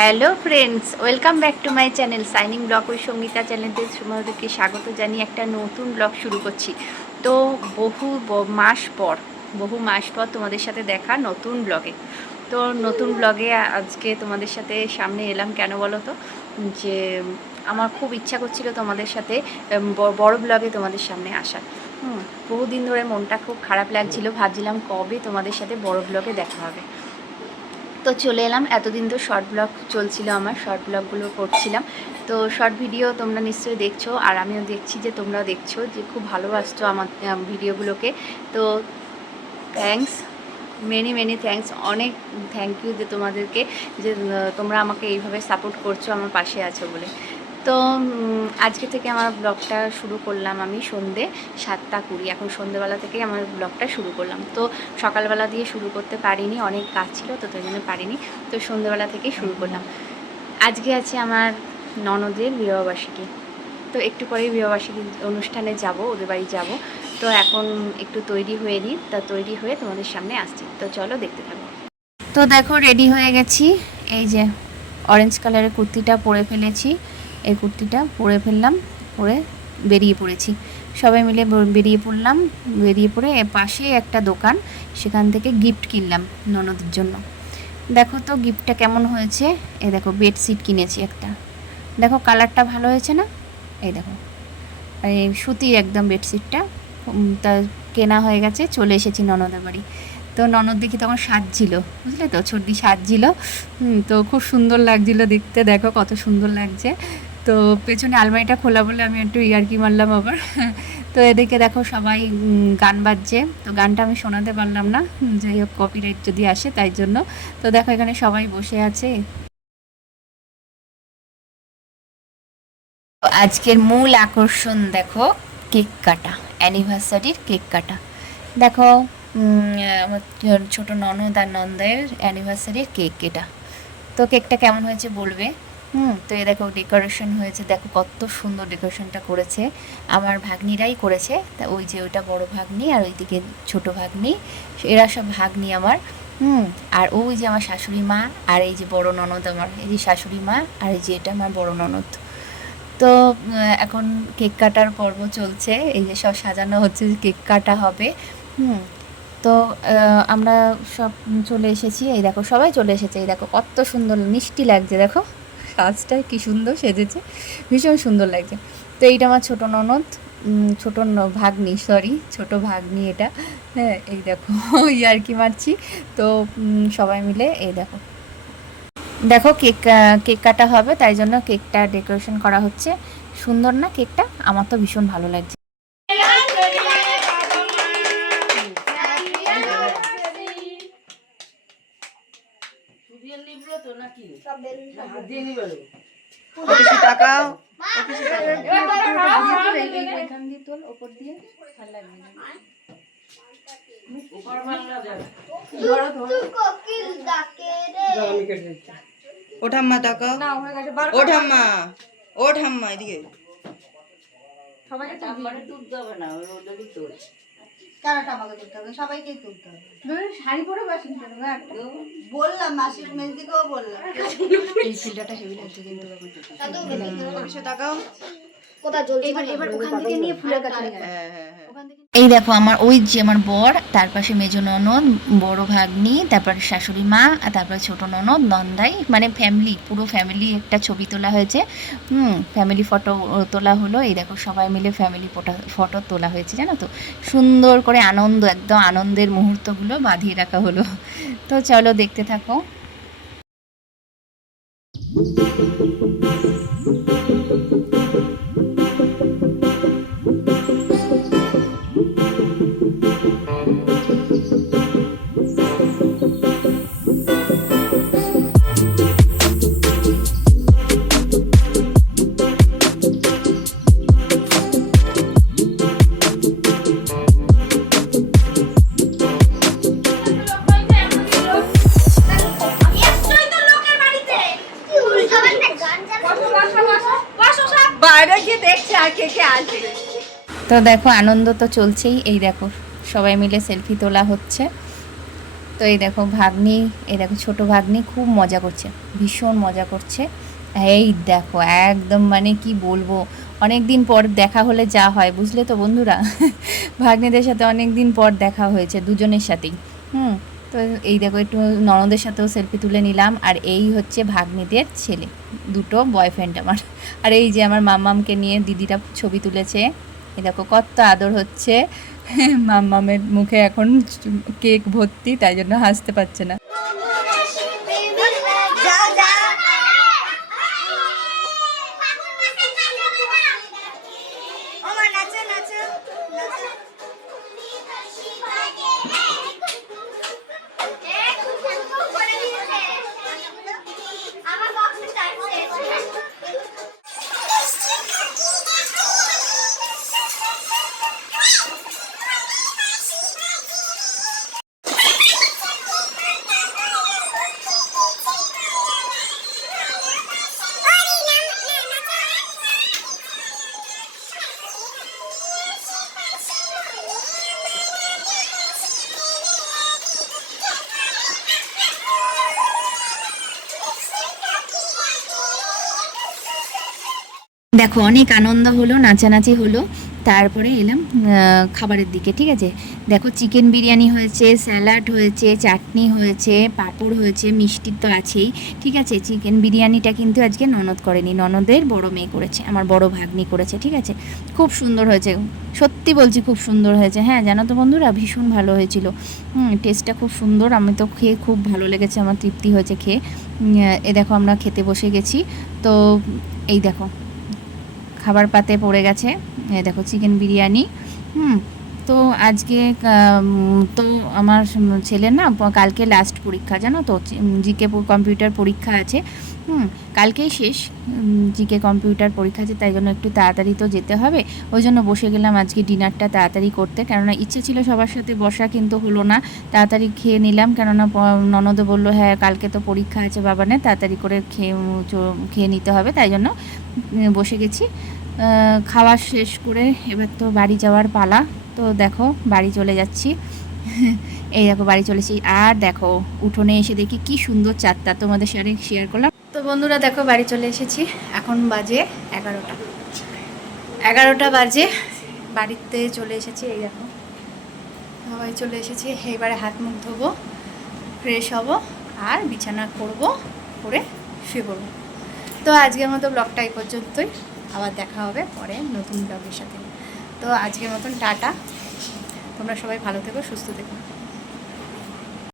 Hello friends, welcome back to my channel shining blog with Sangeeta চ্যানেলতে তোমাদেরকে স্বাগত জানিয়ে একটা নতুন ব্লগ শুরু করছি। তো বহু মাস পর তোমাদের সাথে দেখা নতুন ব্লগে। তো নতুন ব্লগে আজকে তোমাদের সাথে সামনে এলাম কেন বলো তো, যে আমার খুব ইচ্ছা করছিল তোমাদের সাথে বড় ব্লগে তোমাদের সামনে আসার। বহুদিন ধরে মনটা খুব খারাপ লাগছিল, ভাবছিলাম কবে তোমাদের সাথে বড় ব্লগে দেখা হবে। তো চলে এলাম। এতদিন তো শর্ট ব্লগ চলছিল, আমার শর্ট ব্লগগুলো করছিলাম। তো শর্ট ভিডিও তোমরা নিশ্চয়ই দেখছো, আর আমিও দেখছি যে তোমরাও দেখছো, যে খুব ভালোবাসছো আমার ভিডিওগুলোকে। তো থ্যাংকস, মেনি থ্যাংকস, অনেক থ্যাংক ইউ যে তোমাদেরকে, যে তোমরা আমাকে এইভাবে সাপোর্ট করছো, আমার পাশে আছো বলে। তো আজকে থেকে আমার ব্লগটা শুরু করলাম আমি সন্ধে 7:20। এখন সন্ধেবেলা থেকেই আমার ব্লগটা শুরু করলাম। তো সকালবেলা দিয়ে শুরু করতে পারিনি, অনেক কাজ ছিল, তো তাই জন্য পারিনি। তো সন্ধেবেলা থেকেই শুরু করলাম। আজকে আছে আমার ননদের বিবাহবার্ষিকী। তো একটু পরেই বিবাহবার্ষিকী অনুষ্ঠানে যাব, ওদের বাড়ি যাব। তো এখন একটু তৈরি হয়ে নিই, তা তৈরি হয়ে তোমাদের সামনে আসছি। তো চলো দেখতে থাকো। তো দেখো রেডি হয়ে গেছি। এই যে অরেঞ্জ কালারের কুর্তিটা পরে ফেলেছি, এই কুর্তিটা পরে ফেললাম, পরে বেরিয়ে পড়েছি। সবাই মিলে বেরিয়ে পড়লাম। বেরিয়ে পড়ে পাশে একটা দোকান, সেখান থেকে গিফট কিনলাম ননদের জন্য। দেখো তো গিফটটা কেমন হয়েছে। এই দেখো বেডশিট কিনেছি একটা, দেখো কালারটা ভালো হয়েছে না? এই দেখো, এই সুতির একদম বেডশিটটা। তা কেনা হয়ে গেছে, চলে এসেছি ননদের বাড়ি। তো ননদ দেখি তখন সাজছিল, বুঝলে তো, ছোট্টি সাজছিল। তো খুব সুন্দর লাগছিল দেখতে, দেখো কত সুন্দর লাগছে। তো পেছনে আলমারিটা খোলা বলে আমি একটু ইয়ার্কি মারলাম আবার। তো এদিকে দেখো সবাই গান বাজছে, তো গানটা আমি শোনাতে পারলাম না, যাই হোক কপিরাইট যদি আসে তাই জন্য। তো দেখো এখানে সবাই বসে আছে। আজকের মূল আকর্ষণ দেখো, কেক কাটা, অ্যানিভার্সারির কেক কাটা। দেখো আমার ছোটো ননদ আর নন্দের অ্যানিভার্সারির কেক এটা। তো কেকটা কেমন হয়েছে বলবে। তো এ দেখো ডেকোরেশন হয়েছে, দেখো কত সুন্দর ডেকোরেশনটা করেছে, আমার ভাগ্নিরাই করেছে। তা ওই যে ওইটা বড় ভাগ্নি, আর ওইদিকে ছোট ভাগ্নি, এরা সব ভাগ্নি আমার। আর ওই যে আমার শাশুড়ি মা, আর এই যে বড় ননদ আমার, এই যে শাশুড়ি মা, আর এই যে এটা আমার বড় ননদ। তো এখন কেক কাটার পর্ব চলছে, এই যে সব সাজানো হচ্ছে, কেক কাটা হবে। হুম তো আমরা সব চলে এসেছি, এই দেখো সবাই চলে এসেছে, এই দেখো কত সুন্দর মিষ্টি লাগছে, দেখো সাজটা কি সুন্দর সেজেছে, ভীষণ সুন্দর লাগছে। তো এইটা আমার ছোটো ননদ, ভাগ্নি, সরি ছোট ভাগ্নি এটা। হ্যাঁ এই দেখো আর কি মারছি। তো সবাই মিলে এই দেখো, দেখো কেক কেক কাটা হবে, তাই জন্য কেকটা ডেকোরেশন করা হচ্ছে। সুন্দর না কেকটা? আমার তো ভীষণ ভালো লাগছে। ও ঠাম্মা টাকা, ও ঠাম্মা, ও ঠাম্মা এদিকে। সবাইকে তুলতে হবে। শাড়ি পরে বাসি বললাম, মাসির মেজদিকেও বললাম। এই ফিল্টারটা হেভি লাগছে কিন্তু টাকাও এবার ওখান থেকে নিয়ে ফুলের কাছে নিয়ে হ্যাঁ হ্যাঁ হ্যাঁ। এই দেখো আমার ওই যে আমার বর, তার পাশে মেজো ননদ, বড় ভাগ্নি, তারপরে শাশুড়ি মা, আর তারপরে ছোটো ননদ, নন্দাই, মানে ফ্যামিলি, পুরো ফ্যামিলি একটা ছবি তোলা হয়েছে। ফ্যামিলি ফটো তোলা হলো। এই দেখো সবাই মিলে ফ্যামিলি ফটো তোলা হয়েছে, জানো তো, সুন্দর করে আনন্দ, একদম আনন্দের মুহূর্তগুলো বাঁধিয়ে রাখা হলো। তো চলো দেখতে থাকো। বাইরে গিয়ে দেখছে আর কে কে আসবে। তো দেখো আনন্দ তো চলছেই, এই দেখো সবাই মিলে সেলফি তোলা হচ্ছে। তো এই দেখো ভাগ্নি, এই দেখো ছোটো ভাগ্নি খুব মজা করছে, ভীষণ মজা করছে। এই দেখো একদম মানে কি বলবো, অনেক দিন পর দেখা হলে যা হয় বুঝলে তো বন্ধুরা। ভাগ্নিদের সাথে অনেক দিন পর দেখা হয়েছে দুজনের সাথেই। তো এই দেখো একটু ননদের সাথেও সেলফি তুলে নিলাম। আর এই হচ্ছে ভাগ্নিদের ছেলে, দুটো বয়ফ্রেন্ড আমার। আর এই যে আমার মাম্মামকে নিয়ে দিদিরা ছবি তুলেছে, এই দেখো কত আদর হচ্ছে। মাম্মামের মুখে এখন কেক ভর্তি, তাই জন্য হাসতে পারছে না। দেখো অনেক আনন্দ হলো, নাচানাচি হলো। তারপরে এলাম খাবারের দিকে, ঠিক আছে। দেখো চিকেন বিরিয়ানি হয়েছে, স্যালাড হয়েছে, চাটনি হয়েছে, পাঁপড় হয়েছে, মিষ্টি তো আছেই, ঠিক আছে। চিকেন বিরিয়ানিটা কিন্তু আজকে ননদ করেনি, ননদের বড় মেয়ে করেছে, আমার বড় ভাগ্নি করেছে, ঠিক আছে। খুব সুন্দর হয়েছে, সত্যি বলছি খুব সুন্দর হয়েছে। হ্যাঁ জানো তো বন্ধুরা, ভীষণ ভালো হয়েছিল। টেস্টটা খুব সুন্দর, আমি তো খেয়ে খুব ভালো লেগেছে, আমার তৃপ্তি হয়েছে খেয়ে। এ দেখো আমরা খেতে বসে গেছি। তো এই দেখো খাবার পাতে পড়ে গেছে, দেখো চিকেন বিরিয়ানি। তো আজকে তো আমার ছেলের না কালকে লাস্ট পরীক্ষা, জানো তো, জিকে কম্পিউটার পরীক্ষা আছে। কালকেই শেষ জিকে কম্পিউটার পরীক্ষা আছে, তাই জন্য একটু তাড়াতাড়ি তো যেতে হবে। ওই জন্য বসে গেলাম আজকে ডিনারটা তাড়াতাড়ি করতে, কেননা ইচ্ছে ছিল সবার সাথে বসা, কিন্তু হলো না। তাড়াতাড়ি খেয়ে নিলাম, কেননা ননদও বললো হ্যাঁ কালকে তো পরীক্ষা আছে বাবানে, তাড়াতাড়ি করে খেয়ে নিতে হবে, তাই জন্য বসে গেছি। খাওয়া শেষ করে এবার তো বাড়ি যাওয়ার পালা। তো দেখো বাড়ি চলে যাচ্ছি। এই দেখো বাড়ি চলেছি। আর দেখো উঠোনে এসে দেখি কি সুন্দর চাঁদটা, তোমাদের সাথে শেয়ার করলাম। তো বন্ধুরা দেখো বাড়ি চলে এসেছি, এখন বাজে 11টা বাজে, বাড়িতে চলে এসেছি। এই দেখো সবাই চলে এসেছি, এবারে হাত মুখ ধোবো, ফ্রেশ হব, আর বিছানা করে শুয়ে পড়বো। তো আজকের মতো ব্লগটা এই পর্যন্তই, আবার দেখা হবে পরে নতুন ব্লগের সাথে। তো আজকের মতন টাটা, তোমরা সবাই ভালো থেকো, সুস্থ থেকো।